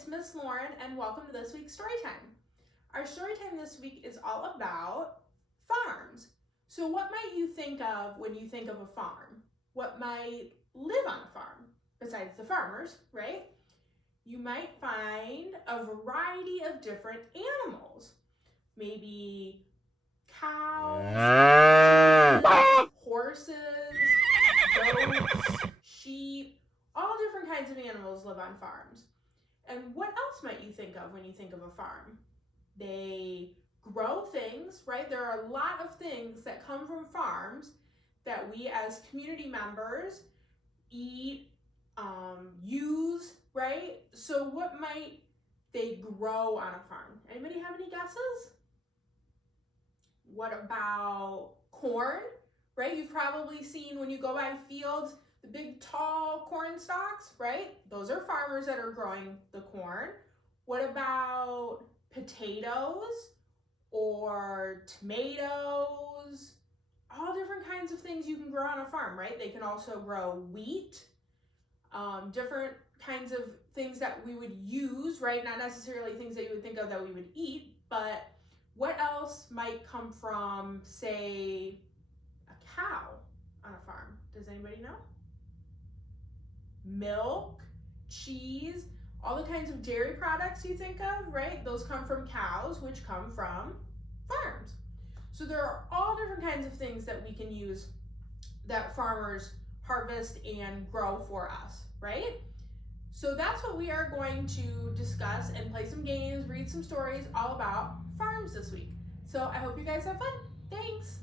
it's Miss Lauren and welcome to this week's Storytime. Our Storytime this week is all about farms. So what might you think of when you think of a farm? What might live on a farm besides the farmers, right? You might find a variety of different animals. Maybe cows, horses, goats, sheep, all different kinds of animals live on farms. And what else might you think of when you think of a farm? They grow things, right? There are a lot of things that come from farms that we as community members eat, use, right? So what might they grow on a farm? Anybody have any guesses? What about corn, right? You've probably seen when you go by fields, the big tall corn stalks, right? Those are farmers that are growing the corn. What about potatoes or tomatoes? All different kinds of things you can grow on a farm, right? They can also grow wheat, different kinds of things that we would use, right? Not necessarily things that you would think of that we would eat, but what else might come from, say, a cow on a farm? Does anybody know? Milk, cheese, all the kinds of dairy products you think of, right? Those come from cows, which come from farms. So there are all different kinds of things that we can use that farmers harvest and grow for us, right? So that's what we are going to discuss and play some games, read some stories all about farms this week. So I hope you guys have fun. Thanks.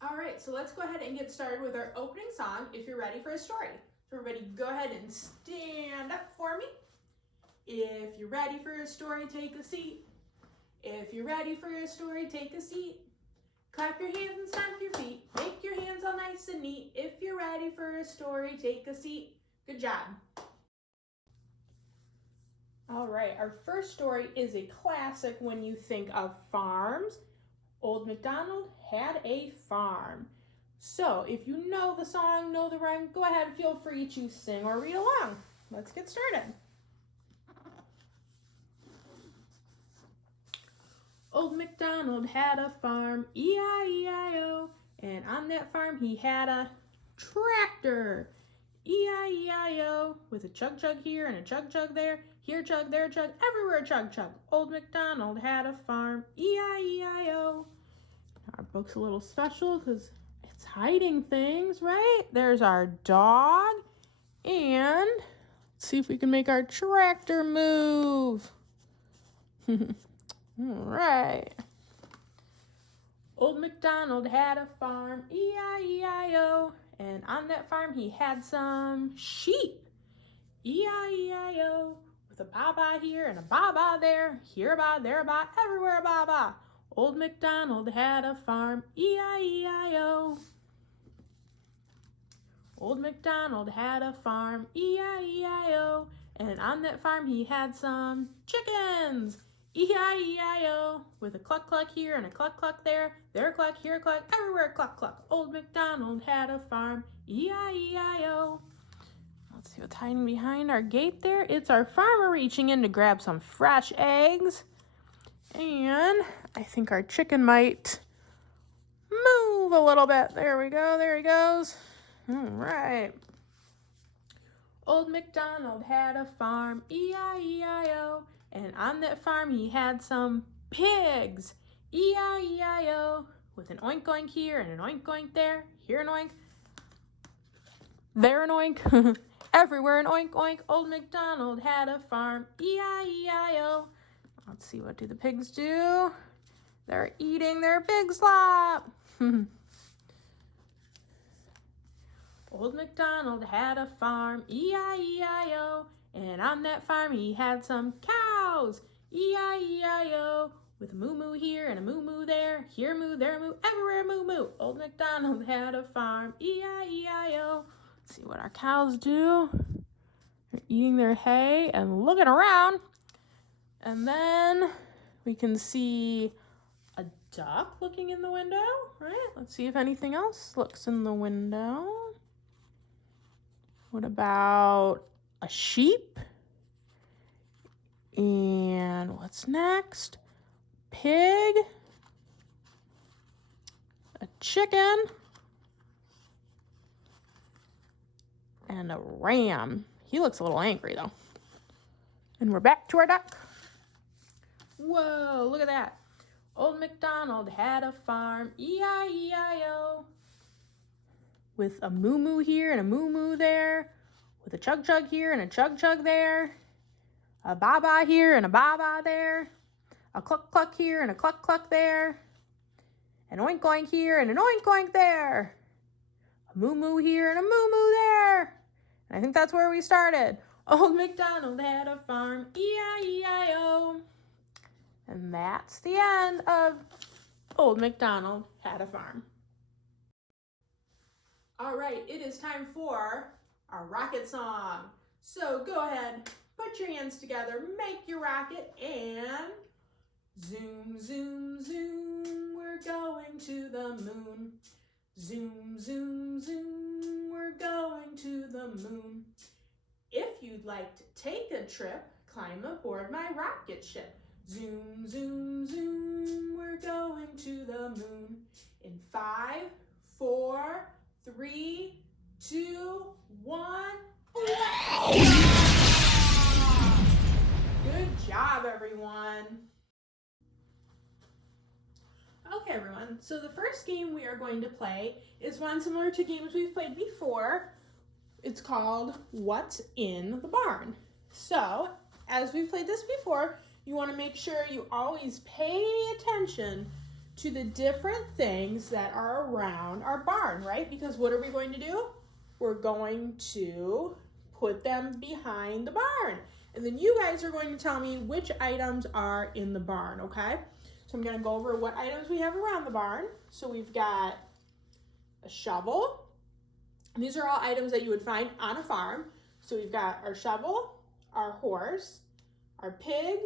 All right, so let's go ahead and get started with our opening song, If You're Ready for a Story. So everybody go ahead and stand up for me. If you're ready for a story, take a seat. If you're ready for a story, take a seat. Clap your hands and stamp your feet. Make your hands all nice and neat. If you're ready for a story, take a seat. Good job. All right, our first story is a classic when you think of farms. Old MacDonald had a farm. So if you know the song, know the rhyme, go ahead, feel free to sing or read along. Let's get started. Old MacDonald had a farm, E-I-E-I-O, and on that farm he had a tractor, E-I-E-I-O, with a chug-chug here and a chug-chug there, here chug, there chug, everywhere chug-chug. Old MacDonald had a farm, E-I-E-I-O. Our book's a little special because it's hiding things, right? There's our dog, and let's see if we can make our tractor move. All right. Old MacDonald had a farm, E-I-E-I-O, and on that farm he had some sheep, E-I-E-I-O, with a ba-ba here and a ba-ba there, here a ba, there a ba, everywhere a ba-ba. Old MacDonald had a farm, E-I-E-I-O. Old MacDonald had a farm, E-I-E-I-O, and on that farm he had some chickens, E-I-E-I-O, with a cluck-cluck here and a cluck-cluck there a cluck, here a cluck, everywhere a cluck-cluck. Old MacDonald had a farm, E-I-E-I-O. Let's see what's hiding behind our gate there. It's our farmer reaching in to grab some fresh eggs. And I think our chicken might move a little bit. There we go, there he goes. All right. Old MacDonald had a farm, E-I-E-I-O, and on that farm he had some pigs, E-I-E-I-O, with an oink oink here and an oink oink there, here an oink, there an oink, everywhere an oink oink. Old MacDonald had a farm, E-I-E-I-O. Let's see, what do the pigs do? They're eating their pig slop. Old MacDonald had a farm, E-I-E-I-O, and on that farm he had some cows, E-I-E-I-O, with a moo-moo here and a moo-moo there, here moo, there moo, everywhere moo-moo. Old MacDonald had a farm, E-I-E-I-O. Let's see what our cows do. They're eating their hay and looking around. And then we can see a duck looking in the window, right? Let's see if anything else looks in the window. What about a sheep. And what's next? Pig. A chicken. And a ram. He looks a little angry though. And we're back to our duck. Whoa, look at that. Old MacDonald had a farm, E-I-E-I-O. With a moo-moo here and a moo-moo there. With a chug-chug here and a chug-chug there. A ba-ba here and a ba-ba there. A cluck-cluck here and a cluck-cluck there. An oink-oink here and an oink-oink there. A moo-moo here and a moo-moo there. And I think that's where we started. Old MacDonald had a farm, E-I-E-I-O. And that's the end of Old MacDonald Had a Farm. All right, it is time for our rocket song. So go ahead, put your hands together, make your rocket, and zoom, zoom, zoom, we're going to the moon. Zoom, zoom, zoom, we're going to the moon. If you'd like to take a trip, climb aboard my rocket ship. Zoom, zoom, zoom, we're going to the moon. In 5, 4, 3, 2, 1. Good job, everyone. Okay, everyone, so the first game we are going to play is one similar to games we've played before. It's called What's in the Barn. So, as we've played this before, you want to make sure you always pay attention to the different things that are around our barn, right? Because what are we going to do? We're going to put them behind the barn. And then you guys are going to tell me which items are in the barn, okay? So I'm going to go over what items we have around the barn. So we've got a shovel. And these are all items that you would find on a farm. So we've got our shovel, our horse, our pig,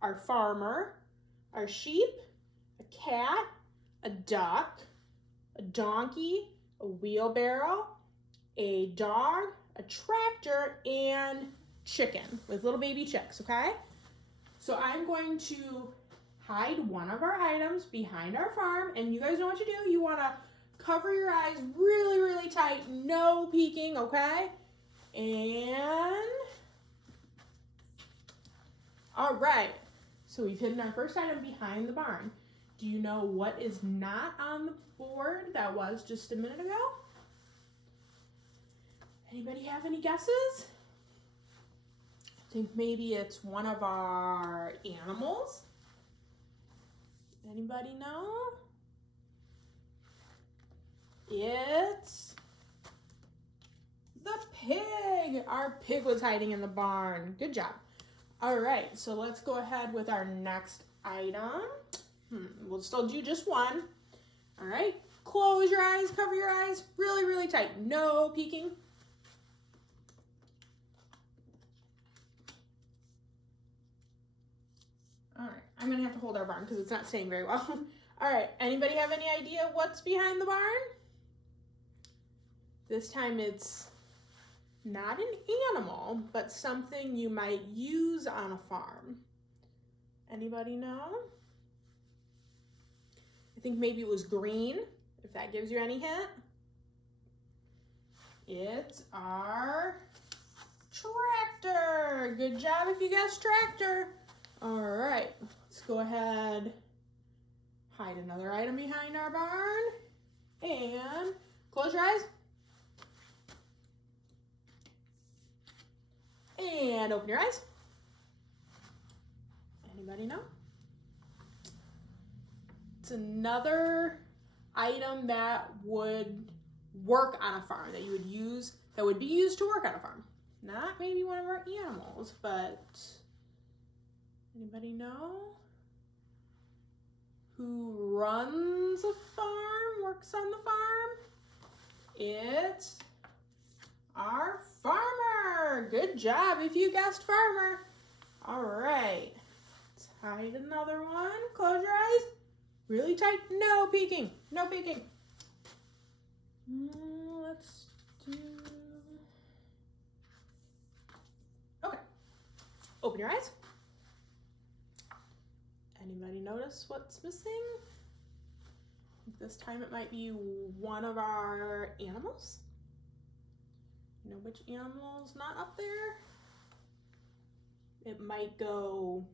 our farmer, our sheep, a cat, a duck, a donkey, a wheelbarrow, a dog, a tractor, and chicken with little baby chicks, okay? So I'm going to hide one of our items behind our farm, and you guys know what to do. You want to cover your eyes really, really tight, no peeking, okay? And all right, so we've hidden our first item behind the barn. Do you know what is not on the board that was just a minute ago? Anybody have any guesses? I think maybe it's one of our animals. Anybody know? It's the pig. Our pig was hiding in the barn. Good job. All right, so let's go ahead with our next item. We'll still do just one. All right, close your eyes, cover your eyes really, really tight. No peeking. All right, I'm gonna have to hold our barn because it's not staying very well. All right, anybody have any idea what's behind the barn? This time it's not an animal, but something you might use on a farm. Anybody know? I think maybe it was green, if that gives you any hint. It's our tractor. Good job if you guessed tractor. All right, let's go ahead, hide another item behind our barn, and close your eyes. And open your eyes. Anybody know? It's another item that would work on a farm, that you would use, that would be used to work on a farm. Not maybe one of our animals, but anybody know who runs a farm, works on the farm? It's our farmer. Good job if you guessed farmer. All right, let's hide another one. Close your eyes really tight. No peeking, no peeking. Let's do, Open your eyes. Anybody notice what's missing? This time it might be one of our animals. You know which animal's not up there? It might go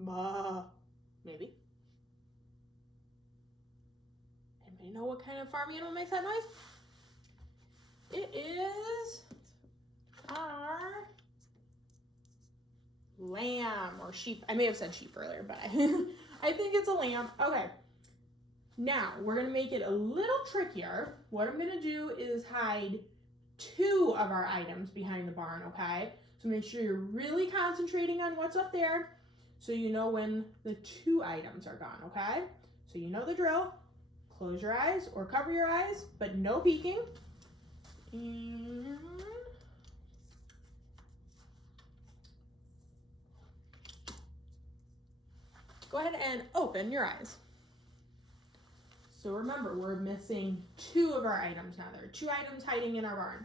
ma, maybe. Anybody know what kind of farm animal makes that noise? It is our lamb or sheep. I may have said sheep earlier, but I think it's a lamb. Okay. Now, we're going to make it a little trickier. What I'm going to do is hide 2 of our items behind the barn, okay? So make sure you're really concentrating on what's up there so you know when the 2 items are gone, okay? So you know the drill. Close your eyes or cover your eyes, but no peeking. And go ahead and open your eyes. So remember, we're missing 2 of our items now. There are 2 items hiding in our barn.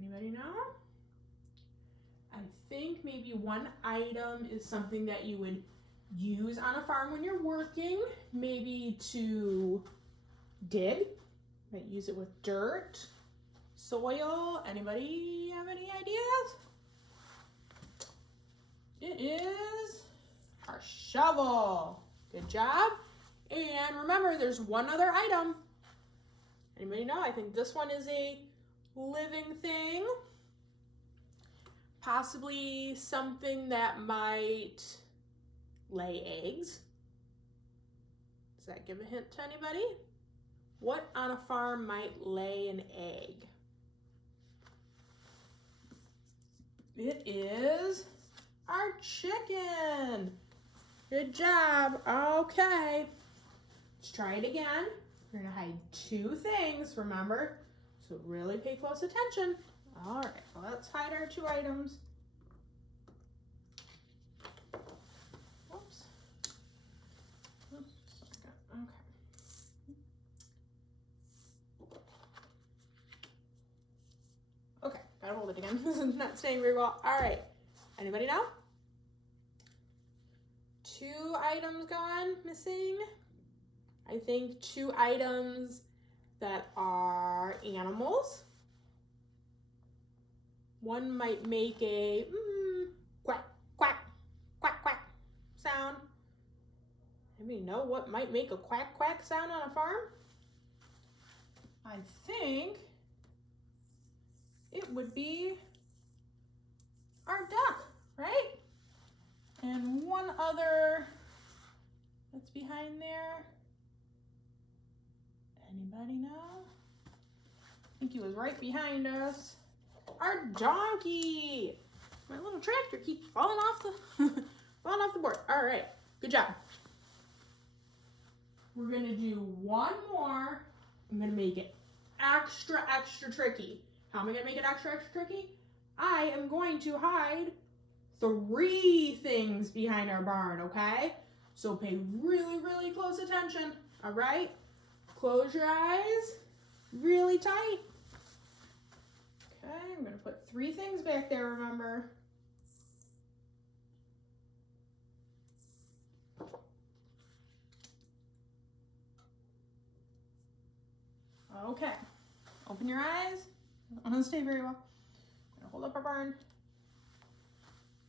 Anybody know? I think maybe one item is something that you would use on a farm when you're working, maybe to dig. Might use it with dirt, soil. Anybody have any ideas? It is our shovel. Good job. And remember, there's one other item. Anybody know? I think this one is a living thing. Possibly something that might lay eggs. Does that give a hint to anybody? What on a farm might lay an egg? It is our chicken. Good job. Okay. Let's try it again. We're going to hide 2 things, remember? So really pay close attention. All right, let's hide our 2 items. Oops. Okay. Okay, gotta hold it again. This is not staying very well. All right, anybody know? 2 items gone, missing. I think 2 items that are animals. One might make a quack, quack, quack, quack sound. Anybody know what might make a quack, quack sound on a farm? I think it would be our duck, right? And one other that's behind there. Anybody know? I think he was right behind us. Our donkey. My little tractor keeps falling off the board. All right, good job. We're gonna do one more. I'm gonna make it extra, extra tricky. How am I gonna make it extra, extra tricky? I am going to hide 3 things behind our barn, okay? So pay really, really close attention, all right? Close your eyes really tight. Okay, I'm gonna put 3 things back there, remember? Okay, open your eyes. I don't stay very well. I'm gonna hold up our barn.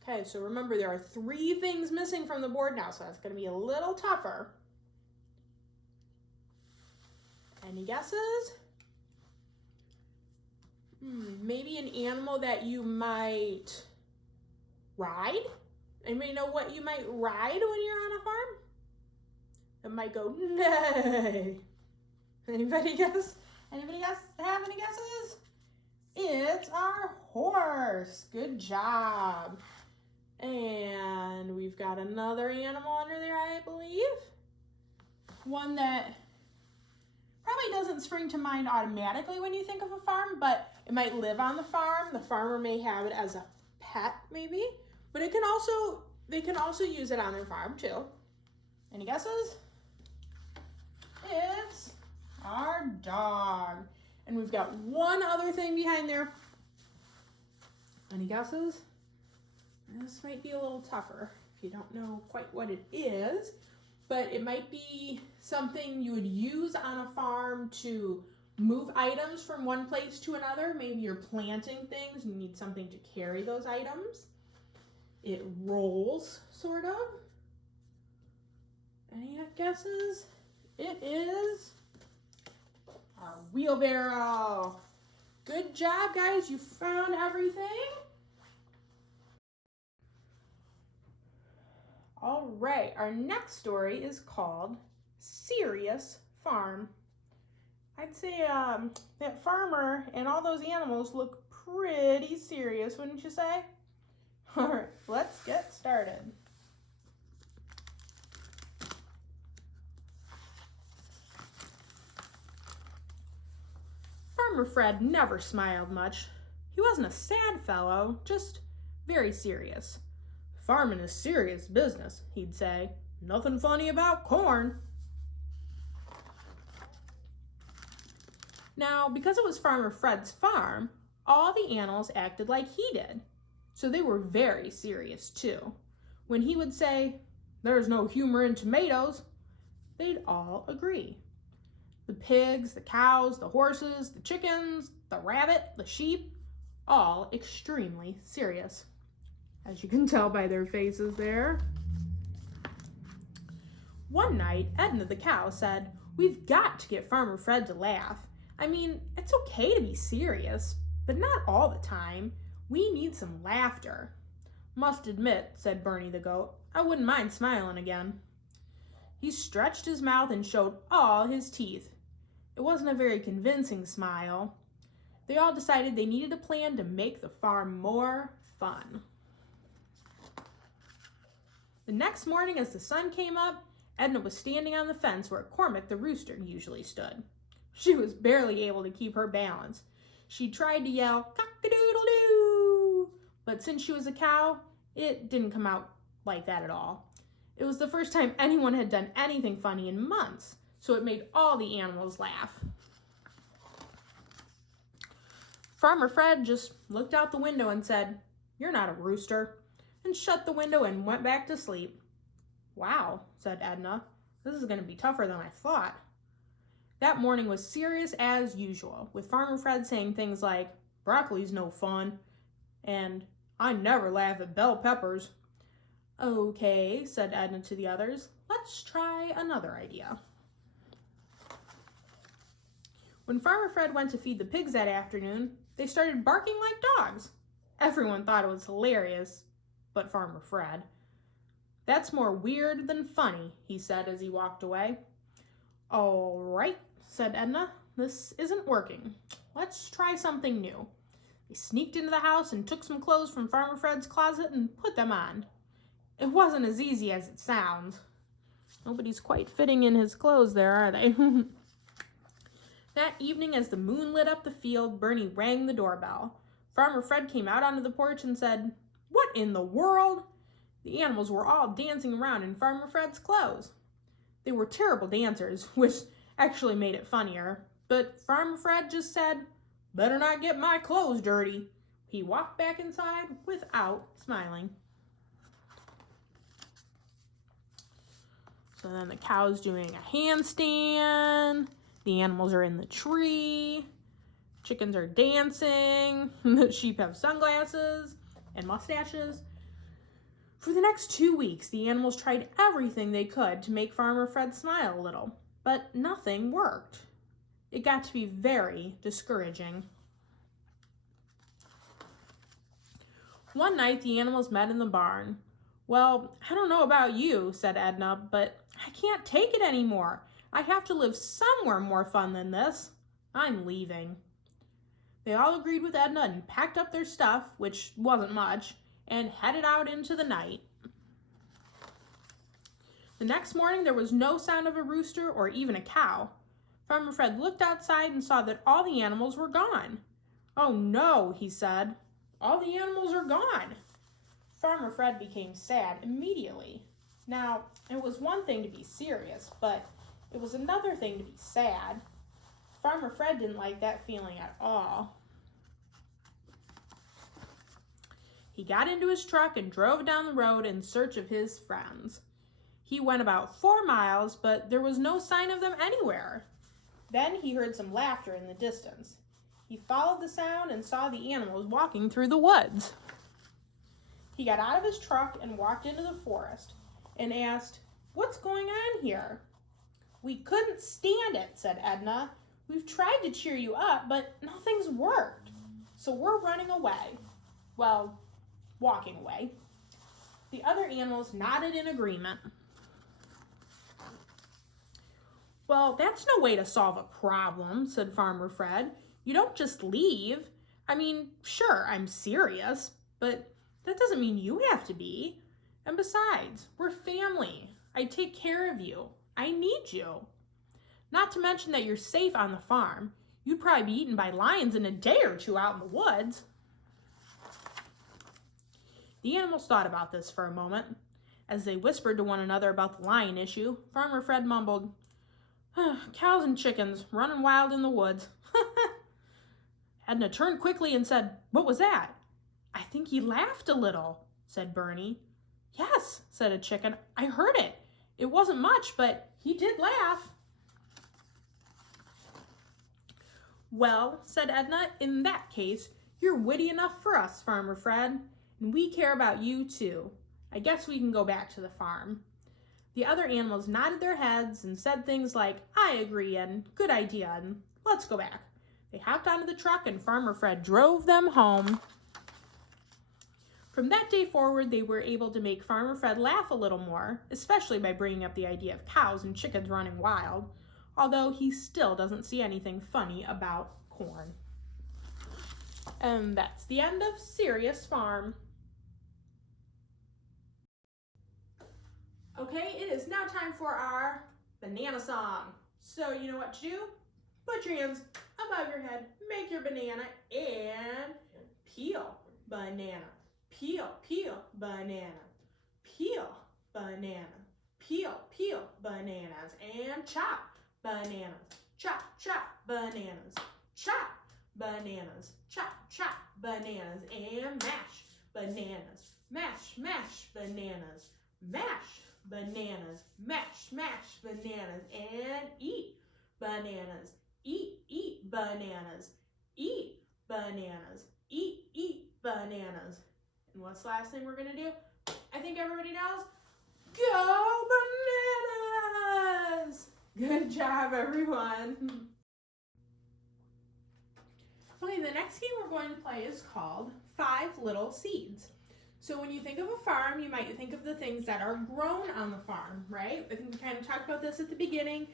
Okay, so remember there are 3 things missing from the board now, so that's gonna be a little tougher. Any guesses? Maybe an animal that you might ride? Anybody know what you might ride when you're on a farm? It might go neigh. Anybody guess? Anybody guess? Have any guesses? It's our horse. Good job. And we've got another animal under there, I believe. One that probably doesn't spring to mind automatically when you think of a farm, but it might live on the farm. The farmer may have it as a pet, maybe, but they can also use it on their farm too. Any guesses? It's our dog. And we've got one other thing behind there. Any guesses? This might be a little tougher if you don't know quite what it is, but it might be something you would use on a farm to move items from one place to another. Maybe you're planting things and you need something to carry those items. It rolls, sort of. Any guesses? It is a wheelbarrow. Good job, guys. You found everything. All right, our next story is called Serious Farm. I'd say that farmer and all those animals look pretty serious, wouldn't you say? All right, let's get started. Farmer Fred never smiled much. He wasn't a sad fellow, just very serious. "Farming is serious business," he'd say. "Nothing funny about corn." Now, because it was Farmer Fred's farm, all the animals acted like he did. So they were very serious too. When he would say, "There's no humor in tomatoes," they'd all agree. The pigs, the cows, the horses, the chickens, the rabbit, the sheep, all extremely serious, as you can tell by their faces there. One night, Edna the cow said, "We've got to get Farmer Fred to laugh. I mean, it's okay to be serious, but not all the time. We need some laughter." "Must admit," said Bernie the goat, "I wouldn't mind smiling again." He stretched his mouth and showed all his teeth. It wasn't a very convincing smile. They all decided they needed a plan to make the farm more fun. The next morning, as the sun came up, Edna was standing on the fence where Cormac the rooster usually stood. She was barely able to keep her balance. She tried to yell, "Cock-a-doodle-doo!" But since she was a cow, it didn't come out like that at all. It was the first time anyone had done anything funny in months, so it made all the animals laugh. Farmer Fred just looked out the window and said, "You're not a rooster," and shut the window and went back to sleep. "Wow," said Edna, "this is going to be tougher than I thought." That morning was serious as usual, with Farmer Fred saying things like, "Broccoli's no fun," and "I never laugh at bell peppers." "Okay," said Edna to the others, "let's try another idea." When Farmer Fred went to feed the pigs that afternoon, they started barking like dogs. Everyone thought it was hilarious, but Farmer Fred. "That's more weird than funny," he said as he walked away. "All right," said Edna, "this isn't working. Let's try something new." They sneaked into the house and took some clothes from Farmer Fred's closet and put them on. It wasn't as easy as it sounds. Nobody's quite fitting in his clothes there, are they? That evening, as the moon lit up the field, Bernie rang the doorbell. Farmer Fred came out onto the porch and said, "What in the world?" The animals were all dancing around in Farmer Fred's clothes. They were terrible dancers, which actually made it funnier. But Farmer Fred just said, "Better not get my clothes dirty." He walked back inside without smiling. So then the cow's doing a handstand. The animals are in the tree. Chickens are dancing. The sheep have sunglasses and mustaches. For the next 2 weeks, the animals tried everything they could to make Farmer Fred smile a little, but nothing worked. It got to be very discouraging. One night, the animals met in the barn. "Well, I don't know about you," said Edna, "but I can't take it anymore. I have to live somewhere more fun than this. I'm leaving." They all agreed with Edna and packed up their stuff, which wasn't much, and headed out into the night. The next morning, there was no sound of a rooster or even a cow. Farmer Fred looked outside and saw that all the animals were gone. "Oh no," he said, "all the animals are gone." Farmer Fred became sad immediately. Now, it was one thing to be serious, but it was another thing to be sad. Farmer Fred didn't like that feeling at all. He got into his truck and drove down the road in search of his friends. He went about 4 miles, but there was no sign of them anywhere. Then he heard some laughter in the distance. He followed the sound and saw the animals walking through the woods. He got out of his truck and walked into the forest and asked, "What's going on here?" "We couldn't stand it," said Edna. "We've tried to cheer you up, but nothing's worked. So we're running away." Well, walking away. The other animals nodded in agreement. "Well, that's no way to solve a problem," said Farmer Fred. "You don't just leave. I mean, sure, I'm serious, but that doesn't mean you have to be. And besides, we're family. I take care of you. I need you. Not to mention that you're safe on the farm. You'd probably be eaten by lions in a day or two out in the woods." The animals thought about this for a moment. As they whispered to one another about the lion issue, Farmer Fred mumbled, "Cows and chickens running wild in the woods." Edna turned quickly and said, "What was that?" "I think he laughed a little," said Bernie. "Yes," said a chicken, "I heard it. It wasn't much, but he did laugh." "Well," said Edna, "in that case, you're witty enough for us, Farmer Fred, and we care about you too. I guess we can go back to the farm." The other animals nodded their heads and said things like, "I agree," and "Good idea," and "Let's go back." They hopped onto the truck and Farmer Fred drove them home. From that day forward, they were able to make Farmer Fred laugh a little more, especially by bringing up the idea of cows and chickens running wild, although he still doesn't see anything funny about corn. And that's the end of Serious Farm. Okay, it is now time for our banana song. So you know what to do? Put your hands above your head, make your banana, and peel banana. Peel, peel, banana. Peel, banana. Peel, peel, bananas. And chop, bananas. Chop, chop, bananas. Chop, bananas. Chop, chop, bananas. And mash, bananas. Mash, mash, bananas. Mash, bananas. Mash, mash, bananas. And eat, bananas. Eat, bananas. Eat, bananas. Eat, bananas. And what's the last thing we're going to do? I think everybody knows. Go bananas! Good job, everyone. Okay, the next game we're going to play is called 5 Little Seeds. So when you think of a farm, you might think of the things that are grown on the farm, right? I think we kind of talked about this at the beginning.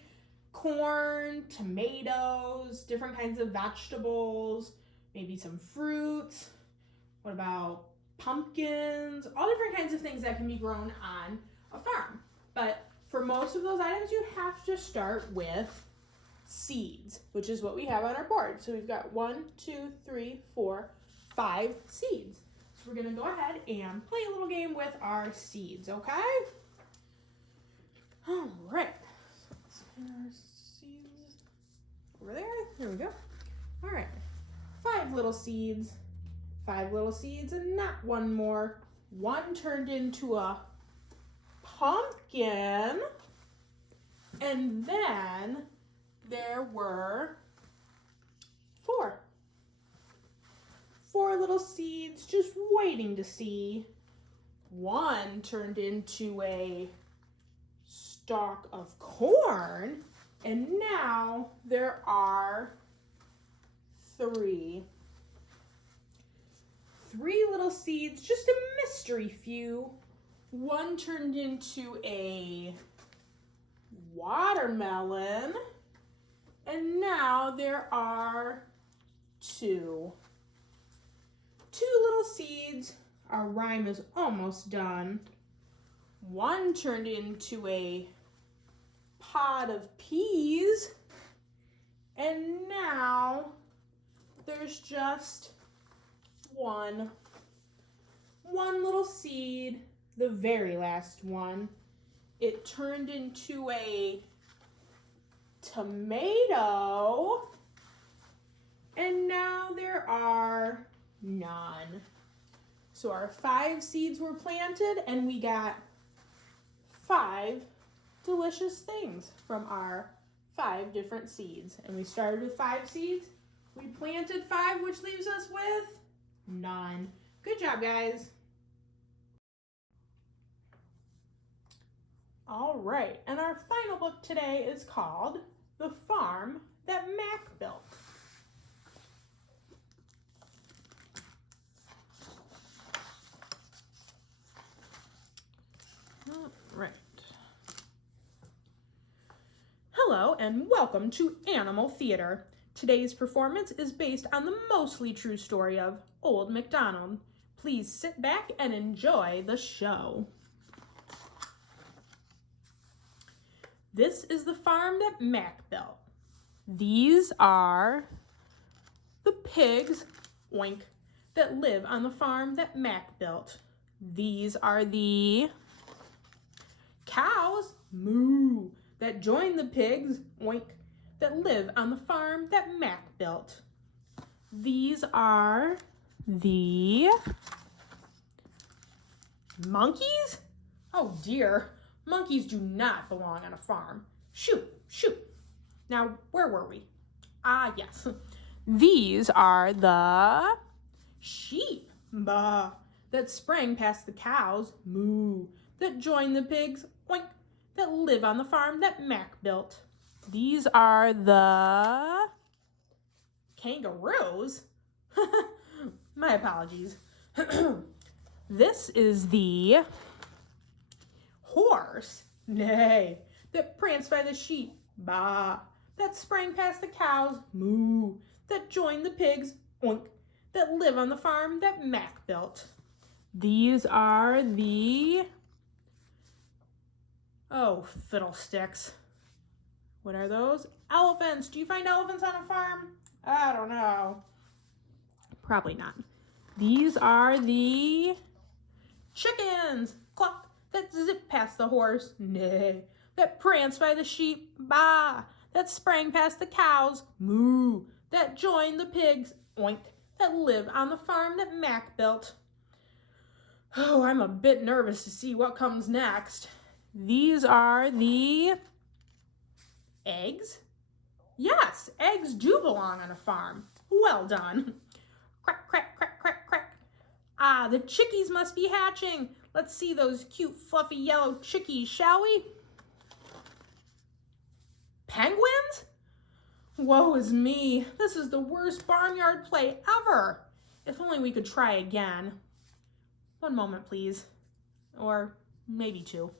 Corn, tomatoes, different kinds of vegetables, maybe some fruits. What about pumpkins? All different kinds of things that can be grown on a farm. But for most of those items, you have to start with seeds, which is what we have on our board. So we've got 1, 2, 3, 4, 5 seeds. So we're gonna go ahead and play a little game with our seeds, okay? All right. So let's put our seeds over there. There we go. All right. 5 little seeds. 5 little seeds, and not one more. One turned into a pumpkin, and then there were 4. 4 little seeds just waiting to see. One turned into a stalk of corn, and now there are 3. 3 little seeds, just a mystery few. One turned into a watermelon, and now there are 2. 2 little seeds. Our rhyme is almost done. One turned into a pod of peas, and now there's just one little seed, the very last one. It turned into a tomato, and now there are none. So our 5 seeds were planted and we got 5 delicious things from our 5 different seeds. And we started with 5 seeds. We planted 5, which leaves us with none. Good job, guys. All right, and our final book today is called The Farm That Mac Built. All right. Hello and welcome to Animal Theater. Today's performance is based on the mostly true story of Old MacDonald. Please sit back and enjoy the show. This is the farm that Mac built. These are the pigs, oink, that live on the farm that Mac built. These are the cows, moo, that join the pigs, oink, that live on the farm that Mac built. These are the monkeys? Oh dear, monkeys do not belong on a farm. Shoot. Now, where were we? Ah, yes. These are the sheep, baa, that sprang past the cows, moo, that joined the pigs, oink, that live on the farm that Mac built. These are the kangaroos. My apologies. This is the horse, nay, that pranced by the sheep, baa, that sprang past the cows, moo, that joined the pigs, oink, that live on the farm that Mac built. These are the, oh, fiddlesticks. What are those? Elephants. Do you find elephants on a farm? I don't know. Probably not. These are the chickens, cluck, that zip past the horse, neigh, that pranced by the sheep, baa, that sprang past the cows, moo, that joined the pigs, oink, that live on the farm that Mac built. Oh, I'm a bit nervous to see what comes next. These are the eggs? Yes, eggs do belong on a farm. Well done. Crack, crack, crack, crack, crack. Ah, the chickies must be hatching. Let's see those cute, fluffy yellow chickies, shall we? Penguins? Woe is me. This is the worst barnyard play ever. If only we could try again. One moment, please. Or maybe 2.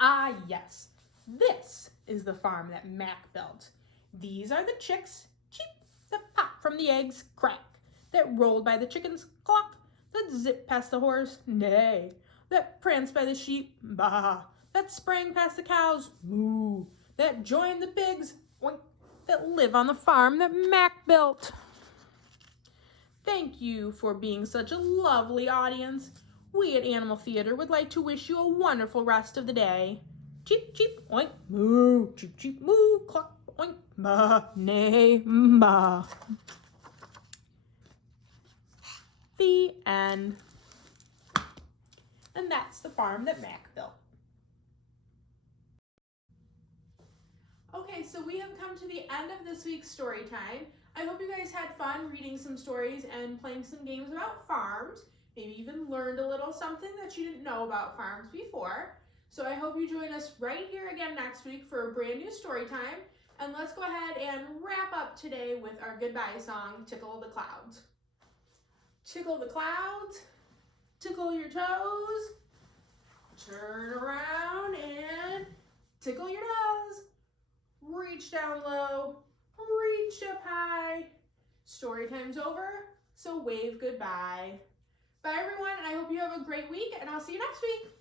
Ah, yes. This is the farm that Mac built. These are the chicks, cheep, that pop from the eggs, crack, that rolled by the chickens, clock, that zipped past the horse, neigh, that pranced by the sheep, baa, that sprang past the cows, moo, that joined the pigs, oink, that live on the farm that Mac built. Thank you for being such a lovely audience. We at Animal Theater would like to wish you a wonderful rest of the day. Cheep, cheep, oink, moo, cheep, cheep, moo, cluck, oink, ma, neigh, ma. The end. And that's the farm that Mac built. Okay, so we have come to the end of this week's story time. I hope you guys had fun reading some stories and playing some games about farms. Maybe even learned a little something that you didn't know about farms before. So I hope you join us right here again next week for a brand new story time. And let's go ahead and wrap up today with our goodbye song, Tickle the Clouds. Tickle the clouds, tickle your toes, turn around and tickle your nose. Reach down low, reach up high. Story time's over, so wave goodbye. Bye everyone, and I hope you have a great week, and I'll see you next week.